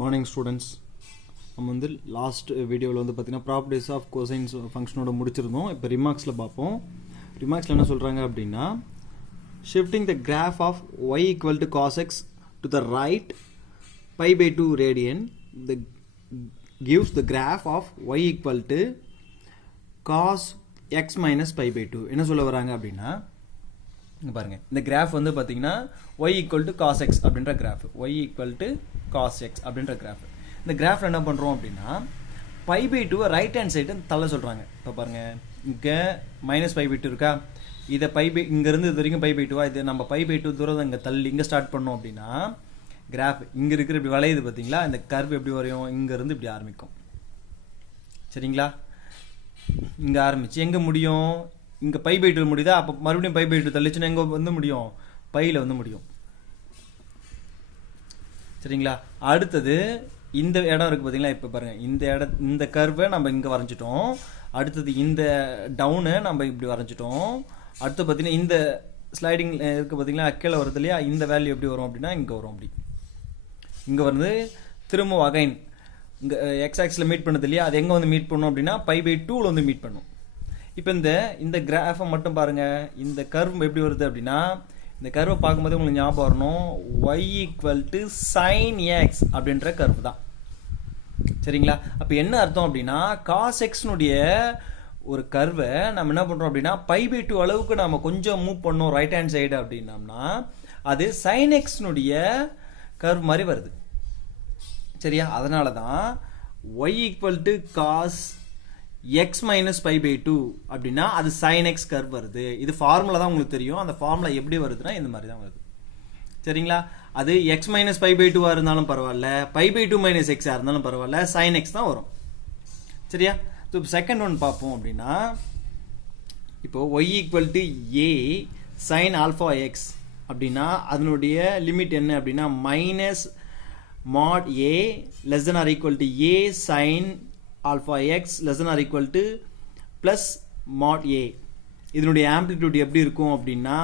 Morning students. நம்ம வந்து last வீடியோவில் வந்து பார்த்திங்கன்னா ப்ராப்பர்ட்டிஸ் ஆஃப் கோசைன்ஸ் ஃபங்க்ஷனோட முடிச்சிருந்தோம். இப்போ ரிமார்க்ஸில் பார்ப்போம். ரிமார்க்ஸில் என்ன சொல்கிறாங்க அப்படின்னா, shifting the graph of y equal to cos x to the right by by 2 radian the gives the graph of y equal to cos x minus pi by 2. என்ன சொல்ல வராங்க அப்படின்னா, இங்கே பாருங்கள், இந்த கிராஃப் வந்து பார்த்தீங்கன்னா y equal to cos x அப்படின்ற graph, y equal to cos x அப்படின்ற கிராஃப். இந்த கிராஃபில் என்ன பண்ணுறோம் அப்படின்னா, pi by 2 right hand side தள்ள சொல்கிறாங்க. இப்போ பாருங்கள், இங்கே மைனஸ் பை பை 2 இருக்கா, இதை பை பை இங்கேருந்து இது வரைக்கும் பை பை 2வா, இது நம்ம பை பை 2 தூரம் இங்கே தள்ளி இங்கே ஸ்டார்ட் பண்ணோம் அப்படின்னா கிராஃப் இங்கே இருக்கிற இப்படி வளையுது பார்த்தீங்களா, இந்த கர்வ் எப்படி வரையும், இங்கேருந்து இப்படி ஆரம்பிக்கும். சரிங்களா, இங்கே ஆரம்பிச்சு எங்கே முடியும், இங்கே பை பை 2 முடியுதா, அப்போ மறுபடியும் பை பை 2 தள்ளிச்சுன்னா எங்கே வந்து முடியும், பையில் வந்து முடியும். சரிங்களா, அடுத்தது இந்த இடம் இருக்குது பார்த்தீங்களா, இப்போ பாருங்கள், இந்த கர்வை நம்ம இங்கே வரைஞ்சிட்டோம். அடுத்தது இந்த டவுனை நம்ம இப்படி வரைஞ்சிட்டோம். அடுத்து பார்த்தீங்கன்னா இந்த ஸ்லைடிங் இருக்குது பார்த்தீங்களா, கீழே வருது இல்லையா, இந்த வேல்யூ எப்படி வரும் அப்படின்னா இங்கே வரும். அப்படி இங்கே வந்து திரும்ப அகைன் இங்கே எக்ஸ் ஆக்ஸில் மீட் பண்ணது இல்லையா, அது எங்கே வந்து மீட் பண்ணும் அப்படின்னா பை பை 2ல் வந்து மீட் பண்ணும். இப்போ இந்த கிராஃபை மட்டும் பாருங்கள், இந்த கர்வ் எப்படி வருது அப்படின்னா, இந்த கர்வை பார்க்கும்போது உங்களுக்கு ஞாபகம் வரணும், y equal to sine x அப்படின்ற கர்வ் தான். சரிங்களா, அப்போ என்ன அர்த்தம் அப்படின்னா, காஸ் எக்ஸ்னுடைய ஒரு கர்வை நம்ம என்ன பண்ணுறோம் அப்படின்னா பை பை 2 அளவுக்கு நம்ம கொஞ்சம் மூவ் பண்ணோம் ரைட் ஹேண்ட் சைடு அப்படின்னம்னா அது சைன் எக்ஸ்னுடைய கர்வ் மாதிரி வருது. சரியா, அதனால தான் y equal to cos x minus pi by 2 அப்படின்னா அது சைன் எக்ஸ் கர்வ் வருது. இது ஃபார்முலா தான் உங்களுக்கு தெரியும். அந்த ஃபார்முலா எப்படி வருதுன்னா இந்த மாதிரி தான் வருது. சரிங்களா, அது எக்ஸ் மைனஸ் பை பை 2 இருந்தாலும் பரவாயில்ல, பை பை 2 மைனஸ் எக்ஸாக இருந்தாலும் பரவாயில்ல, சைன் எக்ஸ் தான் வரும். சரியா, ஸோ இப்போ செகண்ட் ஒன் பார்ப்போம் அப்படின்னா, இப்போ y equal to A sine alpha x அப்படின்னா அதனுடைய லிமிட் என்ன அப்படின்னா minus mod A less than or equal to A sine alpha x less than or equal to plus mod A. இதனுடைய amplitude எப்படி இருக்கும் அப்படின்னா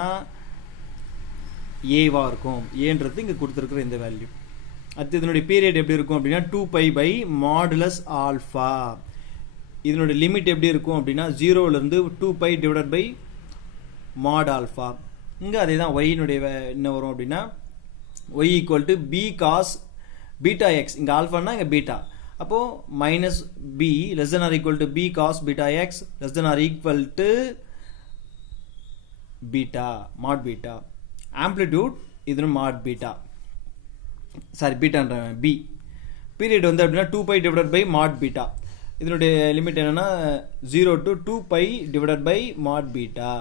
ஏவாக இருக்கும். ஏன்றது இங்கே கொடுத்துருக்குற இந்த வேல்யூ. அடுத்து இதனுடைய பீரியட் எப்படி இருக்கும் அப்படின்னா 2π பை மாடுலஸ் ஆல்ஃபா. இதனுடைய லிமிட் எப்படி இருக்கும் அப்படின்னா 0லேருந்து 2π டிவைடட் பை மாட் ஆல்ஃபா. இங்கே அதே தான் ஒய்னுடைய என்ன வரும் அப்படின்னா y equal to b cos beta x. இங்கே ஆல்ஃபான்னா இங்கே பீட்டா, அப்போது minus b less than or equal to b cos beta x less than or equal to beta mod beta. Amplitude இது மாட் பீட்டா, சாரி பீட்டான்ற b. Period வந்து அப்படின்னா 2π divided by mod beta. இதனுடைய limit என்னன்னா 0 to 2π divided by mod beta.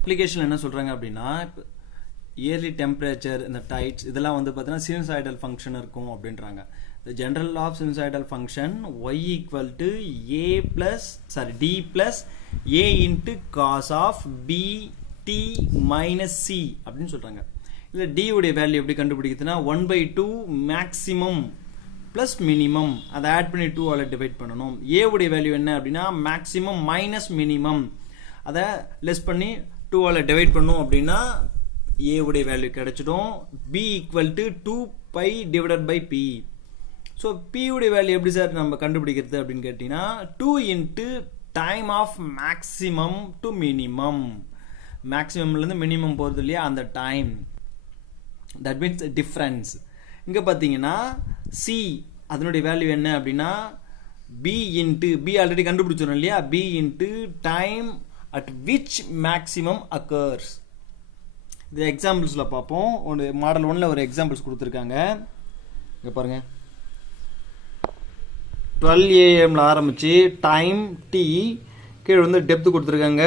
Application என்ன சொல்கிறாங்க அப்படின்னா, இப்போ இயர்லி டெம்பரேச்சர், இந்த டைட்ஸ் இதெல்லாம் வந்து பார்த்தீங்கன்னா சினுசாய்டல் ஃபங்க்ஷன் இருக்கும் அப்படின்றாங்க. The general of sinusoidal function y equal to d plus a into cos of b t minus c அப்படின்னு சொல்கிறாங்க. இதில் d உடைய வேல்யூ எப்படி கண்டுபிடிக்குதுன்னா 1/2 மேக்ஸிமம் ப்ளஸ் மினிமம், அதை ஆட் பண்ணி 2ஆல் டிவைட் பண்ணணும். a உடைய வேல்யூ என்ன அப்படின்னா மேக்ஸிமம் மைனஸ் மினிமம், அதை லெஸ் பண்ணி 2ஆல் டிவைட் பண்ணோம் அப்படின்னா a உடைய வேல்யூ கிடைச்சிடும். b equal to 2π divided by p. So p உடைய வேல்யூ எப்படி சார் நம்ம கண்டுபிடிக்கிறது அப்படின்னு கேட்டிங்கன்னா 2 into time of maximum to minimum. மேக்ஸிமம்லேருந்து மினிமம் போகிறது இல்லையா, அந்த டைம், தட் மீன்ஸ் டிஃப்ரென்ஸ். இங்கே பார்த்தீங்கன்னா சி அதனுடைய வேல்யூ என்ன அப்படின்னா பி இன்ட்டு பி ஆல்ரெடி கண்டுபிடிச்சிடும் இல்லையா, b into time at which maximum occurs. இது எக்ஸாம்பிள்ஸில் பார்ப்போம். ஒரு மாடல் 1ல் ஒரு எக்ஸாம்பிள்ஸ் கொடுத்துருக்காங்க. இங்கே பாருங்கள், 12 AM ஆரம்பிச்சு டைம் டி கீழே வந்து டெப்த் கொடுத்துருக்காங்க.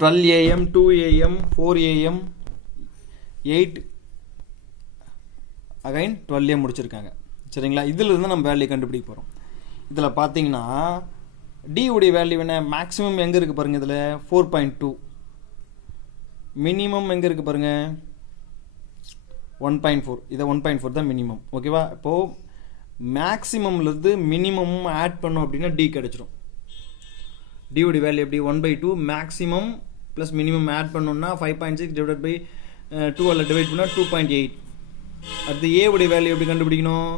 12 AM 2 AM 4 AM 8 again 12 AM முடிச்சிருக்காங்க. சரிங்களா, இதில் இருந்து நம்ம வேல்யூ கண்டுபிடிக்க போகிறோம். இதில் பார்த்தீங்கன்னா டி உடைய வேல்யூ என்ன, மேக்ஸிமம் எங்கே இருக்குது பாருங்கள், இதில் 4.2. மினிமம் எங்கே இருக்குது பாருங்கள் 1.4. இதை 1.4 தான் மினிமம். ஓகேவா, இப்போது மேக்ஸிமம்லேருந்து மினிமமும் ஆட் பண்ணோம் அப்படின்னா டி கிடச்சிரும். டியோடைய வேல்யூ எப்படி 1/2 மேக்ஸிமம் ப்ளஸ் மினிமம் ஆட் பண்ணோம்னா 5.6 டிவைடட் பை 2ஆல் டிவைட் பண்ணால் 2.8. அடுத்து ஏ உடைய வேல்யூ எப்படி கண்டுபிடிக்கணும்?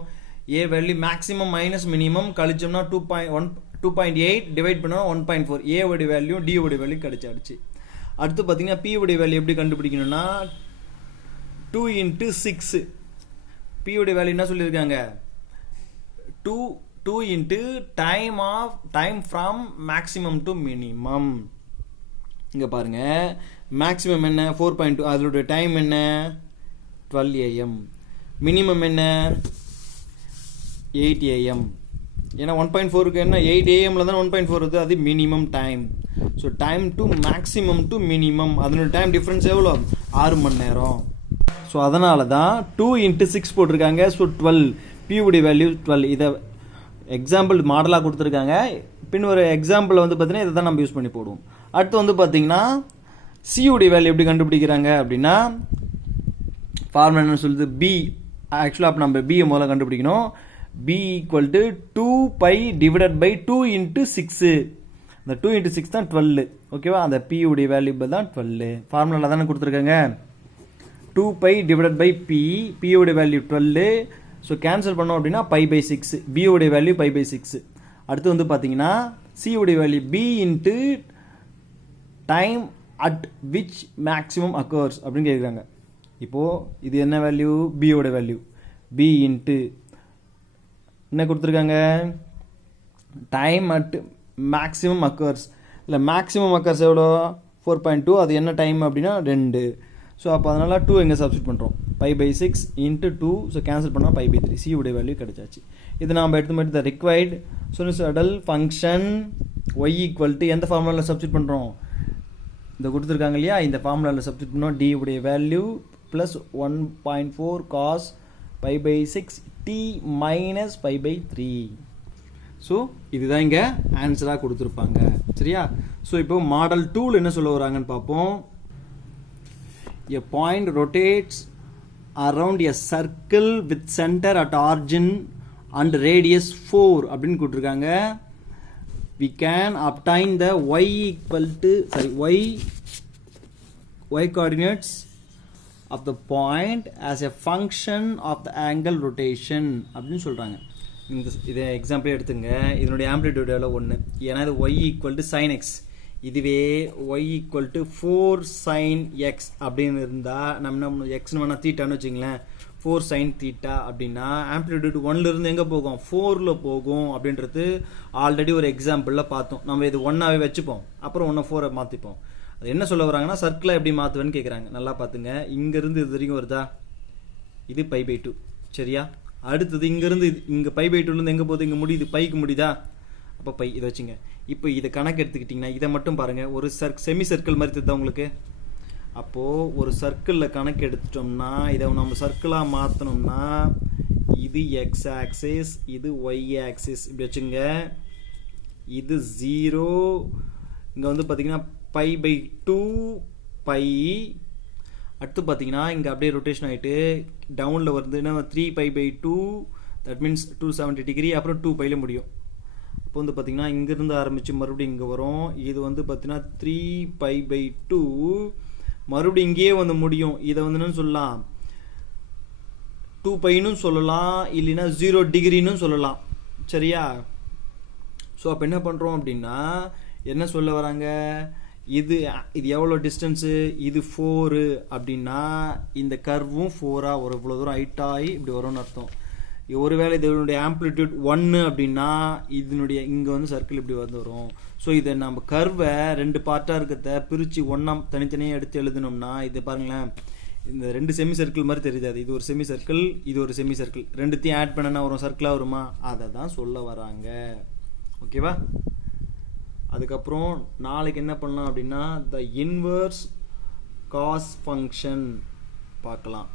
A value maximum minus minimum கழிச்சோம்னா 2.8 டிவைட் பண்ணா 1.4. ஏ உடைய வேல்யூ டி உடைய வேல்யூ கிடைச்சாடுச்சு. அடுத்து பார்த்தீங்கன்னா பி உடைய வேல்யூ எப்படி கண்டுபிடிக்கணும்னா 2 into 6. பி உடைய வேல்யூ என்ன சொல்லியிருக்காங்க? 2 into time from maximum to minimum. இங்க பாருங்க மேக்ஸிமம் என்ன 4.2, அதோட டைம் என்ன 12 AM, மினிமம் என்ன 8 AM. ஏன்னா 1.4க்கு என்ன 8 AMல தான் 1.4 வருது, அது minimum time. So time to maximum to minimum, அதனோட டைம் டிஃப்ரென்ஸ் எவ்வளோ 6 மணி நேரம். ஸோ அதனால தான் 2 into 6 போட்டிருக்காங்க. ஸோ 12, பி உடைய வேல்யூ 12. இதை எக்ஸாம்பிள் மாடலாக கொடுத்துருக்காங்க. பின் ஒரு எக்ஸாம்பிள் வந்து பார்த்தீங்கன்னா இதை தான் நம்ம யூஸ் பண்ணி போடுவோம். அடுத்து வந்து பார்த்தீங்கன்னா சி உடைய வேல்யூ எப்படி கண்டுபிடிக்கிறாங்க அப்படின்னா ஃபார்முலா என்ன சொல்லுது? பி. ஆக்சுவலாக அப்போ நம்ம பியை முதல்ல கண்டுபிடிக்கணும். B equal to 2π divided by 2 into 6. அந்த 2 into 6 தான் 12. ஓகேவா? அந்த பி உடைய வேல்யூ தான் 12. ஃபார்முலா தானே கொடுத்துருக்காங்க. 2π டிவைடட் பை பி, பி உடைய வேல்யூ 12. ஸோ கேன்சல் பண்ணோம் அப்படின்னா π/6. பி உடைய வேல்யூ π/6. அடுத்து வந்து பார்த்தீங்கன்னா சி உடைய value b into time at which maximum occurs அப்படின்னு கேட்குறாங்க. இப்போது இது என்ன வேல்யூ? பியோட வேல்யூ. பி இன்ட்டு என்ன கொடுத்துருக்காங்க? Time at maximum occurs. இல்லை மேக்ஸிமம் அக்கர்ஸ் எவ்வளோ 4.2, அது என்ன டைம் அப்படின்னா 2. ஸோ அப்போ அதனால் 2 எங்கே சப்ஸ்டிட் பண்ணுறோம்? π/6 இன்ட்டு 2. ஸோ கேன்சல் பண்ணால் π/3. சி உடைய வேல்யூ கிடைச்சாச்சு. இது நாம் எடுத்து மட்டும் the required sinusoidal function y equal to எந்த ஃபார்முலாவில் சப்ஸ்டிட் பண்ணுறோம்? இந்த கொடுத்துருக்காங்க இல்லையா, இந்த ஃபார்முலாவில் சப்ஸ்டிட் பண்ணோம். டி உடைய value plus 1.4 cos π/6 t minus π/3. So இதுதான் இங்கே ஆன்சராக கொடுத்துருப்பாங்க. சரியா? ஸோ இப்போ மாடல் 2ல் என்ன சொல்ல வராங்கன்னு பார்ப்போம். A point rotates around a circle with center at origin and radius 4 அப்படின்னு கொடுத்துருக்காங்க. We can obtain the y equal to y coordinates of the point as a function of the angle rotation அப்படின்னு சொல்கிறாங்க. இதை example எடுத்துங்க. இதனுடைய amplitude எவ்வளோ 1. ஏன்னா இது y equal to sin x. இதுவே y equal to 4 sin x அப்படின்னு இருந்தால் நம்ம எக்ஸ்னு வேணால் தீட்டான்னு வச்சுங்களேன். 4 sin தீட்டா அப்படின்னா ஆம்ப்ளிடியூட் 1லேருந்து எங்கே போகும்? 4ல் போகும் அப்படின்றது ஆல்ரெடி ஒரு எக்ஸாம்பிளில் பார்த்தோம். நம்ம இது 1ஆகவே வச்சுப்போம், அப்புறம் 1 4 மாற்றிப்போம். அது என்ன சொல்ல வராங்கன்னா சர்க்கிளை எப்படி மாற்றுவேன்னு கேட்குறாங்க. நல்லா பார்த்துங்க. இங்கேருந்து இது வரைக்கும் வருதா? இது π/2. சரியா? அடுத்தது இங்கேருந்து இங்கே π/2லேருந்து எங்கே போகுது? இங்கே முடியுது, பைக்கு முடியுதா? அப்போ பை இதை வச்சுங்க. இப்போ இதை கணக்கு எடுத்துக்கிட்டிங்கன்னா இதை மட்டும் பாருங்கள். ஒரு செமி சர்க்கிள் மாதிரி தெரியுதா உங்களுக்கு? அப்போது ஒரு சர்க்கிளில் கணக்கு எடுத்துட்டோம்னா இதை நம்ம சர்க்கிளாக மாற்றணும்னா இது எக்ஸ் ஆக்சிஸ், இது ஒய் ஆக்சிஸ் இப்படி வச்சுங்க. இது 0. இங்கே வந்து பார்த்தீங்கன்னா π/2 பை. அடுத்து பார்த்தீங்கன்னா இங்கே அப்படியே ரொட்டேஷன் ஆகிட்டு டவுனில் வருதுன்னா 3π/2, தட் மீன்ஸ் 270 டிகிரி. அப்புறம் 2π முடியும். இப்போ வந்து பார்த்தீங்கன்னா இங்கேருந்து ஆரம்பித்து மறுபடியும் இங்கே வரும். இது வந்து பார்த்தீங்கன்னா 3π/2 மறுபடியும் இங்கேயே வந்து முடியும். இதை வந்து என்ன சொல்லலாம்? 2πன்னு சொல்லலாம், இல்லைன்னா 0 டிகிரின்னு சொல்லலாம். சரியா? ஸோ அப்போ என்ன பண்ணுறோம் அப்படின்னா என்ன சொல்ல வராங்க? இது எவ்வளோ டிஸ்டன்ஸு? இது 4 அப்படின்னா இந்த கர்வும் 4ஆக ஒரு இவ்வளோ தூரம் ஹைட் ஆகி இப்படி வரும்னு அர்த்தம். ஒருவேளை இதனுடைய ஆம்ப்ளிடியூட் 1 அப்படின்னா இதனுடைய இங்கே வந்து சர்க்கிள் இப்படி வந்து வரும். ஸோ இதை நம்ம கர்வை 2 பார்ட்டாக இருக்கிறத பிரித்து 1ஆ தனித்தனியாக எடுத்து எழுதணும்னா இது பாருங்களேன், இந்த 2 செமி சர்க்கிள் மாதிரி தெரியாது. இது ஒரு செமி சர்க்கிள், இது ஒரு செமி சர்க்கிள். ரெண்டுத்தையும் ஆட் பண்ணனா வரும், சர்க்கிளாக வருமா? அதை தான் சொல்ல வராங்க. ஓகேவா? அதுக்கப்புறம் நாளைக்கு என்ன பண்ணலாம் அப்படின்னா த இன்வர்ஸ் காஸ் ஃபங்க்ஷன் பார்க்கலாம்.